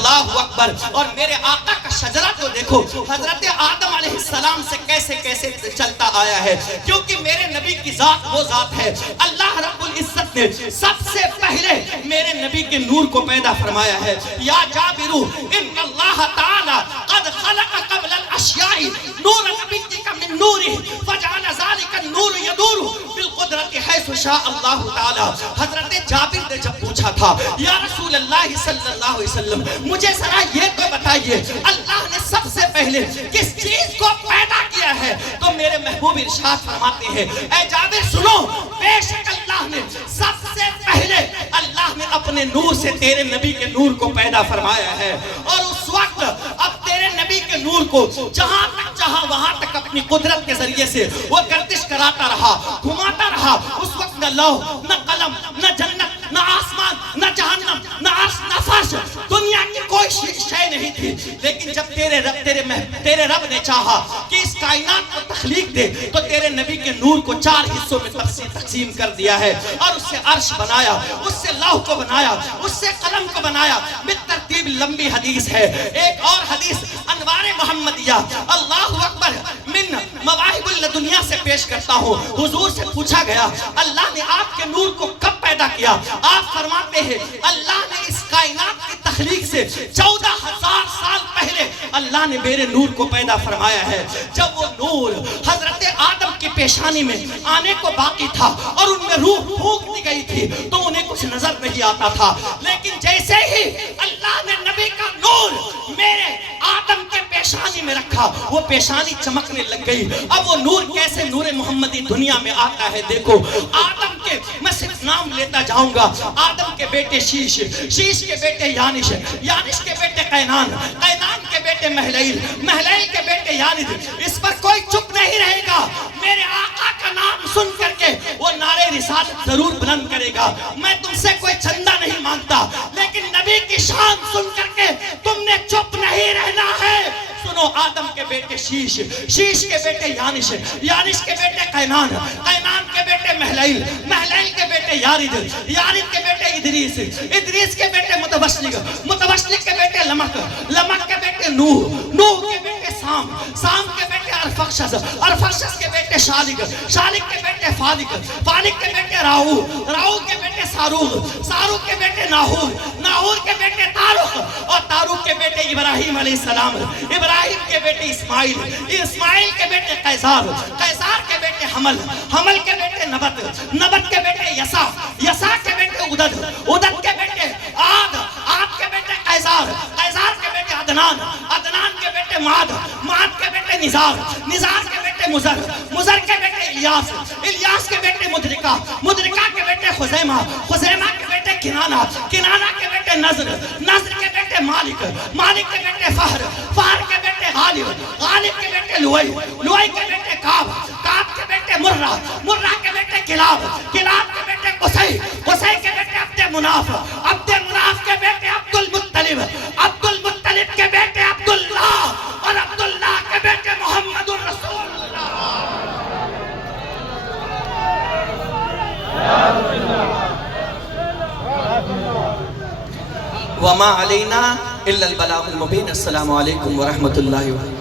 اللہ اکبر. اور میرے آقا کا شجرہ کو دیکھو حضرت آدم علیہ السلام سے کیسے کیسے چلتا آیا ہے, کیونکہ میرے نبی کی ذات وہ ذات ہے. اللہ رب العزت نے سب سے پہلے میرے نبی کے نور کو پیدا فرمایا ہے. یا جابر ان اللہ تعالی قد خلق قبل الاشیاء نور نبیک من نورہ فجعل ذلك النور يدور بالقدرت حیث شاء اللہ تعالی. حضرت جابر نے جب پوچھا تھا یا رسول اللہ صلی اللہ علیہ وسلم مجھے ذرا یہ تو بتائیے اللہ نے سب سے پہلے کس چیز کو پیدا کیا ہے, تو میرے محبوب ارشاد فرماتے ہیں اے جابر سنو, بے شک اللہ نے سب سے پہلے اللہ نے اپنے نور سے تیرے نبی کے نور کو پیدا فرمایا ہے. اور اس وقت اب تیرے نبی کے نور کو جہاں تک چاہا وہاں تک اپنی قدرت کے ذریعے سے وہ گردش کراتا رہا, گھماتا رہا. اس وقت نہ لوح نہ قلم نہ جنت نہ آسمان نہ جہنم نہ عرش نہ فرش, دنیا کی کوئی شے نہیں تھی. لیکن جب تیرے رب نے چاہا کہ اس کائنات کو تخلیق دے تو تیرے نبی کے نور کو 4 حصوں میں تقسیم کر دیا ہے, اور اس سے عرش بنایا, اس سے لوح کو بنایا, اس سے قلم کو بنایا. بالترتیب لمبی حدیث ہے. ایک اور حدیث انوار محمدیہ اللہ اکبر من مواہب الدنیا سے پیش کرتا ہوں. حضور سے پوچھا گیا اللہ نے آپ کے نور کو کب پیدا کیا؟ آپ فرماتے ہیں اللہ نے اس کائنات کی تخلیق سے 14,000 سال پہلے اللہ نے میرے نور کو پیدا فرمایا ہے. جب وہ نور حضرت آدم کی پیشانی میں آنے کو باقی تھا اور ان میں روح پھونک دی گئی تھی تو انہیں کچھ نظر نہیں آتا تھا, لیکن جیسے ہی اللہ نے نبی کا نور میرے آدم کے پیشانی میں رکھا وہ پیشانی چمکنے لگ گئی. اب وہ نور کیسے نور محمدی دنیا میں آتا ہے دیکھو. آدم کے میں صرف نام لیتا جاؤں گا. آدم کے بیٹے شیش, شیش کے بیٹے یانش, یانش کے بیٹے قینان, قینان کے بیٹے محلیل, محلیل کے بیٹے یارد. اس پر کوئی چپ نہیں رہے گا. میرے آقا کا نام سن کر کے وہ نعرے رسالت ضرور بلند کرے گا. میں تم سے کوئی چندہ نہیں مانگتا, لیکن نبی کی شان سن کر کے تم نے چپ نہیں رہنا ہے. سنو, آدم کے بیٹے شیش, شیش کے بیٹے یانش, یانش کے بیٹے قینان, قینان کے بیٹے محلیل, محلیل کے بیٹے یارد, یارد کے بیٹے ادریس, ادریس کے بیٹے متوسلک, متوسلک کے بیٹے لمک, لمک کے بیٹے نوح, نوح کے بیٹے سام, سام کے بیٹے ارفخشس, ارفخشس کے بیٹے شالک, شالک کے بیٹے فالک, فالک کے بیٹے راؤ, راؤ کے بیٹے ساروغ, ساروغ کے بیٹے ناہور, ناہور کے بیٹے تاروخ, اور تاروخ کے بیٹے ابراہیم علیہ السلام, ابراہیم کے بیٹے اسماعیل, اسماعیل کے بیٹے قیصار, قیصار کے بیٹے حمل, حمل کے بیٹے نبت, نبت کے بیٹے یسا, یسا کے بیٹے عدد, عدد کے بیٹے عاد, عاد کے بیٹے قیصار, قیصار کے بیٹے عدنان, عدنان کے بیٹے معاد, معاد کے بیٹے نزار, نزار کے بیٹے مزر, مزر کے بیٹے الیاس, الیاس کے بیٹے مدرکہ, مدرکہ کے بیٹے خزیمہ, خزیمہ کے بیٹے کنانہ, کنانہ کے بیٹے نظر, نظر کے بیٹے مالک, مالک کے بیٹے فہر, فہر کے بیٹے غالب, غالب کے بیٹے لوئی, لوئی کے بیٹے کعب, کعب کے بیٹے مرہ, مرہ کے بیٹے کلاب, کلاب کے بیٹے قصی, قصی کے بیٹے عبد مناف, عبد مناف کے بیٹے عبد المطلب, عبد المطلب کے بیٹے عبداللہ, اور عبداللہ کے بیٹے محمد الرسول اللہ. وما علینا الا البلاغ المبین. السلام علیکم ورحمۃ اللہ وبرکاتہ.